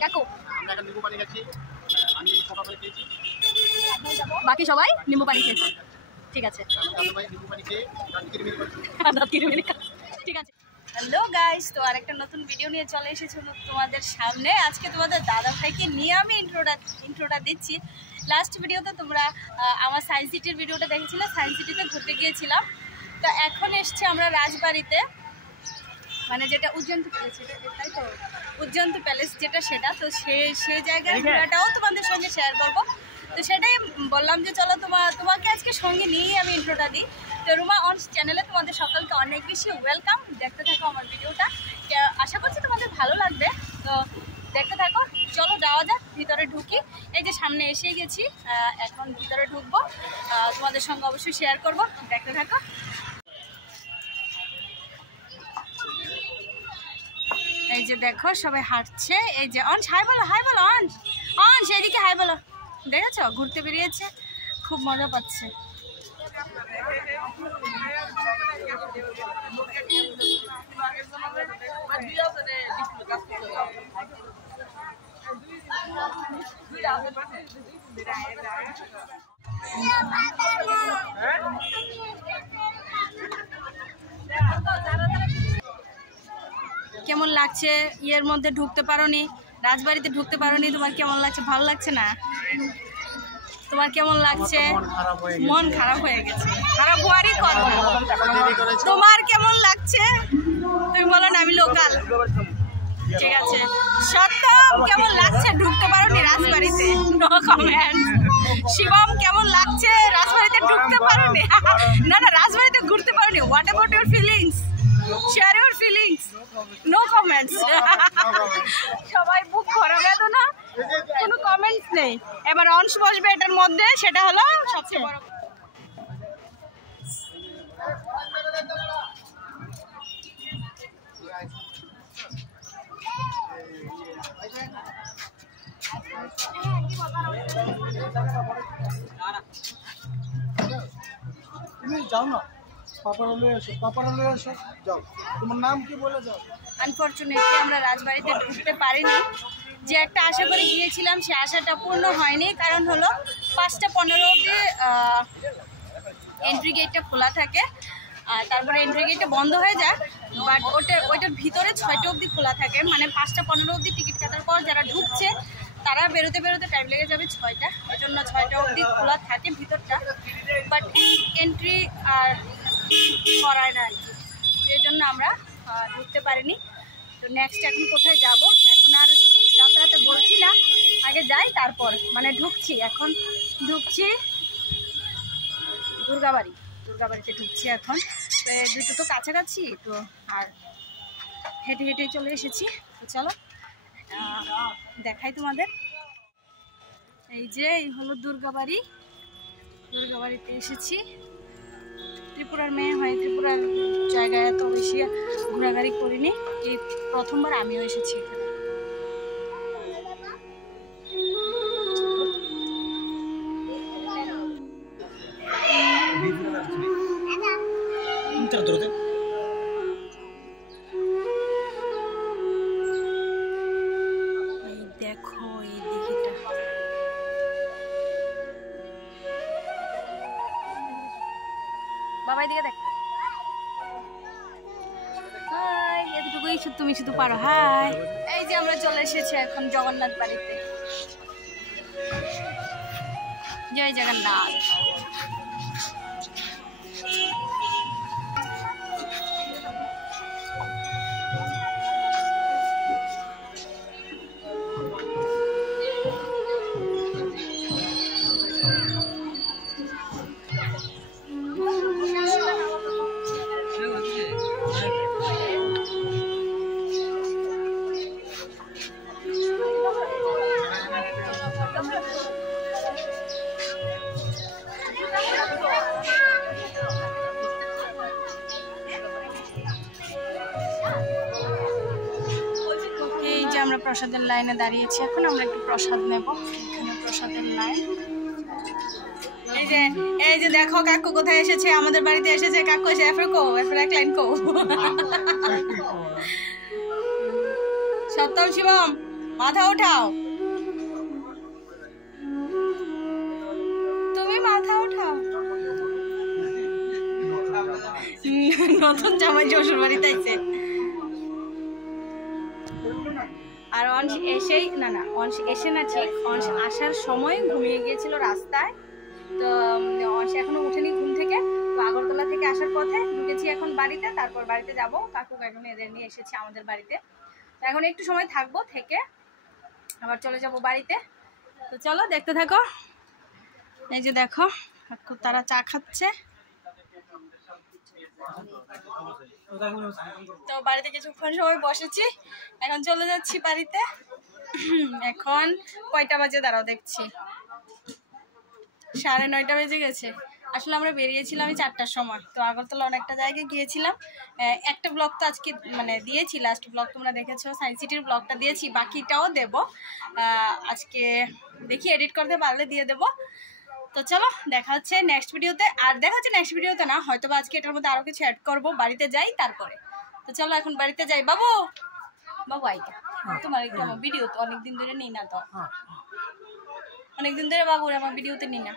হ্যাঁ কাকু বাকি সবাই নিম্বু পানি খেয়েছে। ঠিক আছে ঠিক আছে। হ্যালো গাইস, তো আরেকটা নতুন ভিডিও নিয়ে চলে এসেছি তোমাদের সামনে। আজকে তোমাদের দাদা ভাইকে নিয়ে আমি ইন্ট্রোটা দিচ্ছি। লাস্ট ভিডিওতে তোমরা আমার সায়েন্স সিটির ভিডিওটা দেখেছিলে, সায়েন্স সিটিতে ঘুরতে গিয়েছিলাম। তো এখন এসছি আমরা রাজবাড়িতে, মানে যেটা উজ্জন্ত প্যালেস, তাই তো উজ্জন্ত প্যালেস যেটা, সেটা তো সেই জায়গার ঘোরাটাও তোমাদের সঙ্গে শেয়ার করবো। তো সেটাই বললাম যে চলো তোমাকে আজকে সঙ্গে নিয়েই আমি ইন্ট্রোটা দিই। তো রুমা অনস চ্যানেলে তোমাদের সকলকে অনেক বেশি ওয়েলকাম। দেখতে থাকো আমার ভিডিওটা, আশা করছি তোমাদের ভালো লাগবে। তো দেখতে থাকো, চলো যাওয়া যাক, ভিতরে ঢুকি। এই যে সামনে এসে গেছি, এখন ভিতরে ঢুকবো, তোমাদের সঙ্গে অবশ্যই শেয়ার করবো। দেখতে থাকো। এই যে দেখো সবাই হাঁটছে। এই যে অনস হাই বলো, হাই বলো অনস, অনস এদিকে হাই বলো। দেখেছো ঘুরতে বেরিয়েছে, খুব মজা পাচ্ছে। কেমন লাগছে? ইয়ের মধ্যে ঢুকতে পারোনি, রাজবাড়িতে ঢুকতে পারোনি, তোমার কেমন লাগছে? ভালো লাগছে না? তোমার কেমন লাগছে? মন খারাপ হয়ে গেছে, খারাপ হওয়ারই কথা। তোমার কেমন লাগছে তুমি বলো না, আমি লোকাল। ঠিক আছে, সত্যম কেমন লাগছে? ঢুকতে পারোনি রাজবাড়িতে? No comment. শিবম কেমন লাগছে? রাজবাড়িতে ঢুকতে পারোনি? না না, রাজবাড়িতে ঘুরতে পারোনি। What about your feelings? Share your feelings. No comments. সবাই বুক ভরা বেদনা, কোনো কমেন্টস নেই। এবার অংশ বসবে এটার মধ্যে, সেটা হলো সবচেয়ে বড়। তুমি যাও না, পাপারা লয়ে এসো, পাপারা লয়ে এসো, যাও। তোমার নাম কি বলে যাও? আনফরচুনেটলি আমরা রাজবাড়িতে ঢুকতে পারিনি। যে একটা আশা করে গিয়েছিলাম, সে আশাটা পূর্ণ হয়নি। কারণ হলো 5:15 অবধি এন্ট্রি গেটটা খোলা থাকে, তারপরে এন্ট্রি গেটটা বন্ধ হয়ে যায়। বাট ওইটার ভিতরে 6টা অবধি খোলা থাকে, মানে 5:15 অবধি টিকিট কাটার পর যারা ঢুকছে তারা বেরোতে টাইম লেগে যাবে 6টা। ওই জন্য 6টা অবধি খোলা থাকে ভিতরটা, বাট এন্ট্রি আর করায় না আর কি। সেই জন্য আমরা ঢুকতে পারিনি। তো নেক্সট এখন কোথায় যাব? এখন আর যাতায়াতে বলছি না, আগে যাই তারপর, মানে ঢুকছি, এখন ঢুকছি দুর্গাবাড়িতে ঢুকছি এখন। তো দুটো তো কাছাকাছি, তো আর হেঁটে চলে এসেছি। তো চলো দেখাই তোমাদের। এই যে এই হলো দুর্গাবাড়িতে এসেছি। ত্রিপুরার মেয়ে হয়ে ত্রিপুরার জায়গায় এত বেশি ঘোরাঘুরি করিনি, এই প্রথমবার আমিও এসেছি এখানে। দেখো এই দিঘিটা, বাবাই দিকে দেখ। হাই, এতটুকুই তুমি শুধু পারো। হাই, এই যে আমরা চলে এসেছি এখন জগন্নাথ বাড়িতে। জয় জগন্নাথ। আমরা প্রসাদের লাইনে দাঁড়িয়েছি, এখন আমরা একটু প্রসাদ নেব। এখানে প্রসাদের লাইন। এই যে দেখো কাকু কোথায় এসেছে, আমাদের বাড়িতে এসেছে। কাকু এসে এরপর এক লাইন কো। সত্যম শিবম মাথা উঠাও, তুমি মাথা উঠাও। নতুন জামাই শ্বশুর বাড়িতে আইছে। আর অংশ এসেই না অংশ এসে না, ঠিক অংশ আসার সময় ঘুমিয়ে গিয়েছিল রাস্তায়। তো অংশ এখনো উঠেনি ঘুম থেকে। তো আগরতলা থেকে আসার পথে ঢুকেছি এখন বাড়িতে, তারপর বাড়িতে যাব। কাকু কাকিমা এদের নিয়ে এসেছি আমাদের বাড়িতে। তো এখন একটু সময় থাকবো, থেকে আবার চলে যাব বাড়িতে। তো চলো দেখতে থাকো। এই যে দেখো তারা চা খাচ্ছে। তো বাড়িতে কিছুক্ষণ সময় বসেছি, এখন চলে যাচ্ছি বাড়িতে। এখন কয়টা বাজে দাঁড়াও দেখছি, 9:30 বেজে গেছে। আসলে আমরা বেরিয়েছিলাম 4টার সময়। তো আগরতলা অনেকটা জায়গায় গিয়েছিলাম। একটা ব্লগ তো আজকে মানে দিয়েছি, লাস্ট ব্লগ তোমরা দেখেছো, সায়েন্স সিটির ব্লগটা দিয়েছি, বাকিটাও দেব আজকে। দেখি এডিট করতে পারলে দিয়ে দেবো। তো চলো দেখা হচ্ছে নেক্সট ভিডিওতে। আর দেখা হচ্ছে নেক্সট ভিডিওতে না, হয়তো বা আজকে এটার মধ্যে আরো কিছু অ্যাড করবো, বাড়িতে যাই তারপরে। তো চলো এখন বাড়িতে যাই। বাবু বাবু আইটা তোমার একটু আমার ভিডিও তো অনেকদিন ধরে নিই না, তো অনেকদিন ধরে বাবুর আমার ভিডিওতে নিই না।